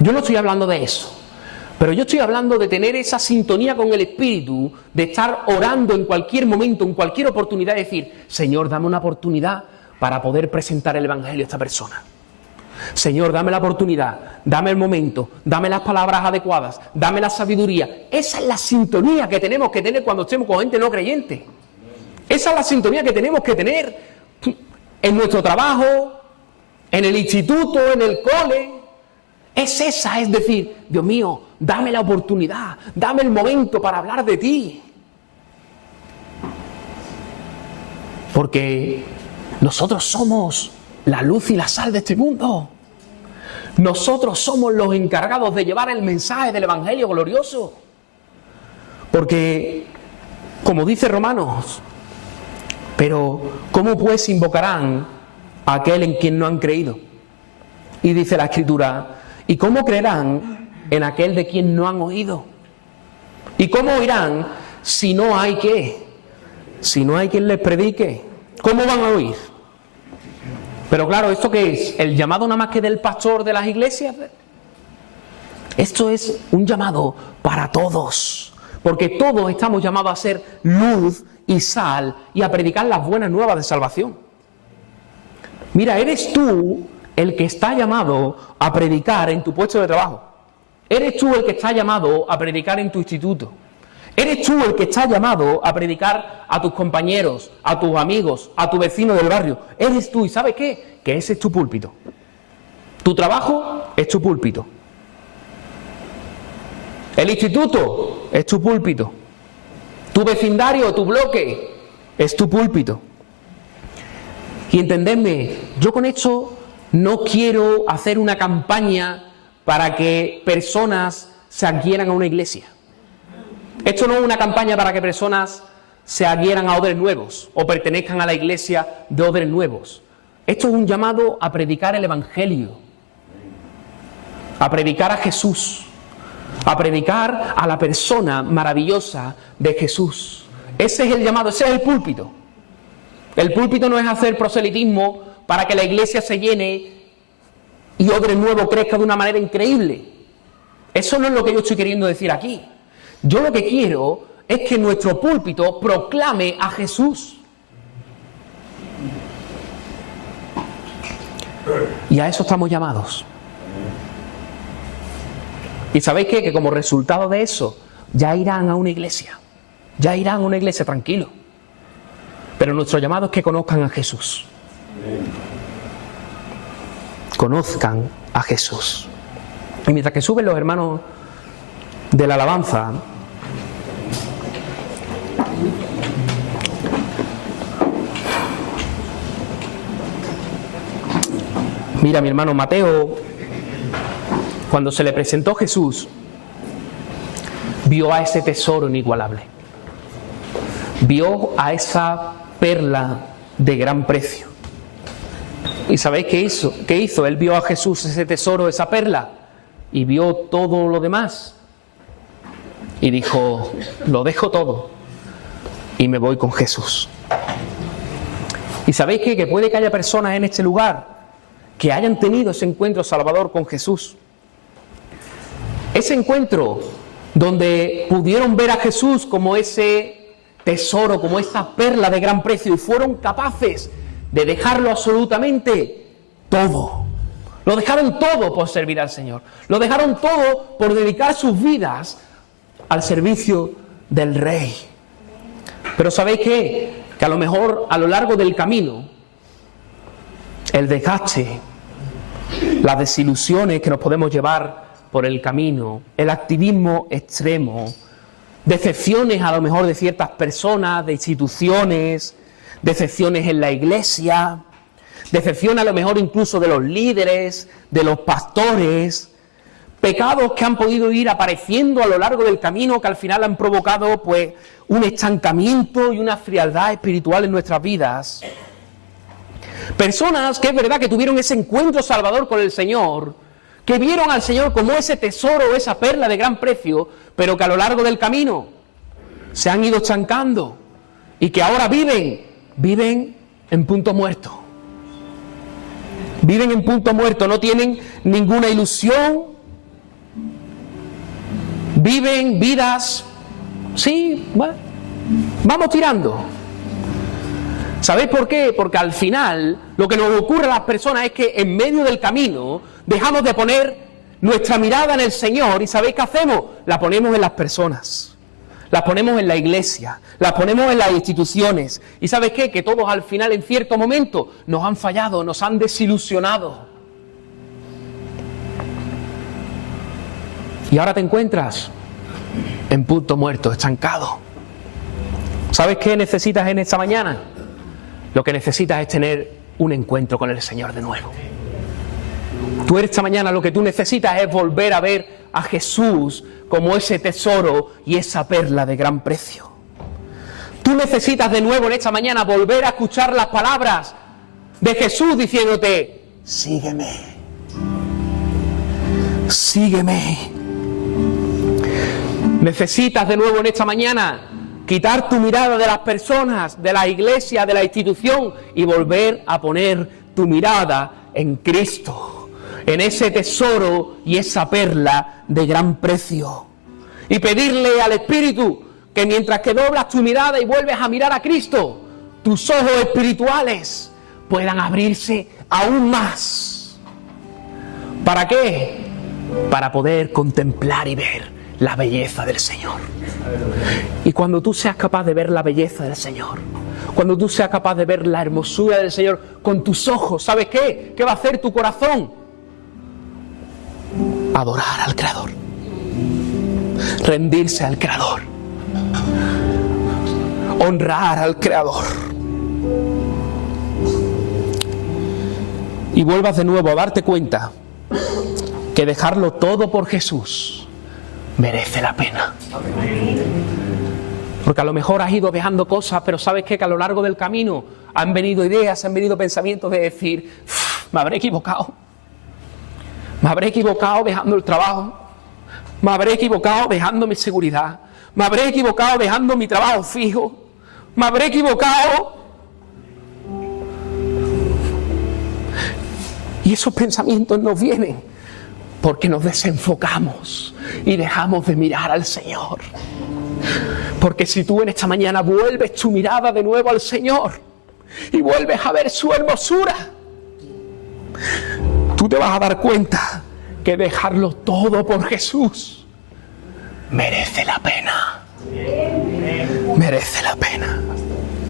Yo no estoy hablando de eso. Pero yo estoy hablando de tener esa sintonía con el Espíritu, de estar orando en cualquier momento, en cualquier oportunidad, y decir, Señor, dame una oportunidad para poder presentar el Evangelio a esta persona. Señor, dame la oportunidad, dame el momento, dame las palabras adecuadas, dame la sabiduría. Esa es la sintonía que tenemos que tener cuando estemos con gente no creyente. Esa es la sintonía que tenemos que tener en nuestro trabajo, en el instituto, en el cole. Es esa, es decir, Dios mío, dame la oportunidad, dame el momento para hablar de ti. Porque nosotros somos la luz y la sal de este mundo. Nosotros somos los encargados de llevar el mensaje del Evangelio glorioso. Porque, como dice Romanos, pero ¿cómo pues invocarán a aquel en quien no han creído? Y dice la Escritura, ¿y cómo creerán en aquel de quien no han oído? ¿Y cómo oirán si no hay qué? Si no hay quien les predique. ¿Cómo van a oír? Pero claro, ¿esto qué es? ¿El llamado nada más que del pastor de las iglesias? Esto es un llamado para todos, porque todos estamos llamados a ser luz y sal y a predicar las buenas nuevas de salvación. Mira, eres tú el que está llamado a predicar en tu puesto de trabajo. Eres tú el que está llamado a predicar en tu instituto. Eres tú el que está llamado a predicar a tus compañeros, a tus amigos, a tu vecino del barrio. Eres tú, ¿y sabes qué? Que ese es tu púlpito. Tu trabajo es tu púlpito. El instituto es tu púlpito. Tu vecindario, tu bloque es tu púlpito. Y entendedme, yo con esto no quiero hacer una campaña para que personas se adhieran a una iglesia. Esto no es una campaña para que personas se adhieran a odres nuevos o pertenezcan a la iglesia de odres nuevos. Esto es un llamado a predicar el Evangelio, a predicar a Jesús, a predicar a la persona maravillosa de Jesús. Ese es el llamado, ese es el púlpito. El púlpito no es hacer proselitismo para que la iglesia se llene y odre nuevo crezca de una manera increíble. Eso no es lo que yo estoy queriendo decir aquí. Yo lo que quiero es que nuestro púlpito proclame a Jesús. Y a eso estamos llamados. ¿Y sabéis qué? Que como resultado de eso, ya irán a una iglesia. Ya irán a una iglesia tranquilo. Pero nuestro llamado es que conozcan a Jesús. Conozcan a Jesús. Y mientras que suben los hermanos de la alabanza, mira, mi hermano Mateo, cuando se le presentó Jesús, vio a ese tesoro inigualable. Vio a esa perla de gran precio. ¿Y sabéis qué hizo? ¿Qué hizo? Él vio a Jesús, ese tesoro, esa perla, y vio todo lo demás. Y dijo, lo dejo todo y me voy con Jesús. ¿Y sabéis qué? Que puede que haya personas en este lugar que hayan tenido ese encuentro salvador con Jesús. Ese encuentro donde pudieron ver a Jesús como ese tesoro, como esa perla de gran precio, y fueron capaces de dejarlo absolutamente todo. Lo dejaron todo por servir al Señor. Lo dejaron todo por dedicar sus vidas al servicio del Rey. Pero ¿sabéis qué? Que a lo mejor a lo largo del camino, el desgaste, las desilusiones que nos podemos llevar por el camino, el activismo extremo, decepciones a lo mejor de ciertas personas, de instituciones, decepciones en la iglesia, decepciones a lo mejor incluso de los líderes, de los pastores, pecados que han podido ir apareciendo a lo largo del camino que al final han provocado pues un estancamiento y una frialdad espiritual en nuestras vidas. Personas que es verdad que tuvieron ese encuentro salvador con el Señor, que vieron al Señor como ese tesoro, esa perla de gran precio, pero que a lo largo del camino se han ido estancando y que ahora viven en punto muerto. Viven en punto muerto, no tienen ninguna ilusión, viven vidas, sí, bueno, vamos tirando. ¿Sabéis por qué? Porque al final lo que nos ocurre a las personas es que en medio del camino dejamos de poner nuestra mirada en el Señor y ¿sabéis qué hacemos? La ponemos en las personas, las ponemos en la iglesia, las ponemos en las instituciones. ¿Y sabes qué? Que todos al final, en cierto momento, nos han fallado, nos han desilusionado. Y ahora te encuentras en punto muerto, estancado. ¿Sabes qué necesitas en esta mañana? Lo que necesitas es tener un encuentro con el Señor de nuevo. Tú esta mañana lo que tú necesitas es volver a ver a Jesús como ese tesoro y esa perla de gran precio. Tú necesitas de nuevo en esta mañana volver a escuchar las palabras de Jesús diciéndote: sígueme, sígueme. Necesitas de nuevo en esta mañana quitar tu mirada de las personas, de la iglesia, de la institución y volver a poner tu mirada en Cristo, en ese tesoro y esa perla de gran precio. Y pedirle al Espíritu que mientras que doblas tu mirada y vuelves a mirar a Cristo, tus ojos espirituales puedan abrirse aún más. ¿Para qué? Para poder contemplar y ver la belleza del Señor. Y cuando tú seas capaz de ver la belleza del Señor, cuando tú seas capaz de ver la hermosura del Señor con tus ojos, ¿sabes qué? ¿Qué va a hacer tu corazón? Adorar al Creador, rendirse al Creador, honrar al Creador. Y vuelvas de nuevo a darte cuenta que dejarlo todo por Jesús merece la pena. Porque a lo mejor has ido dejando cosas, pero sabes qué? Que a lo largo del camino han venido ideas, han venido pensamientos de decir: me habré equivocado dejando el trabajo, me habré equivocado dejando mi seguridad, me habré equivocado dejando mi trabajo fijo, me habré equivocado. Y esos pensamientos nos vienen porque nos desenfocamos y dejamos de mirar al Señor. Porque si tú en esta mañana vuelves tu mirada de nuevo al Señor y vuelves a ver su hermosura, tú te vas a dar cuenta que dejarlo todo por Jesús merece la pena. Merece la pena.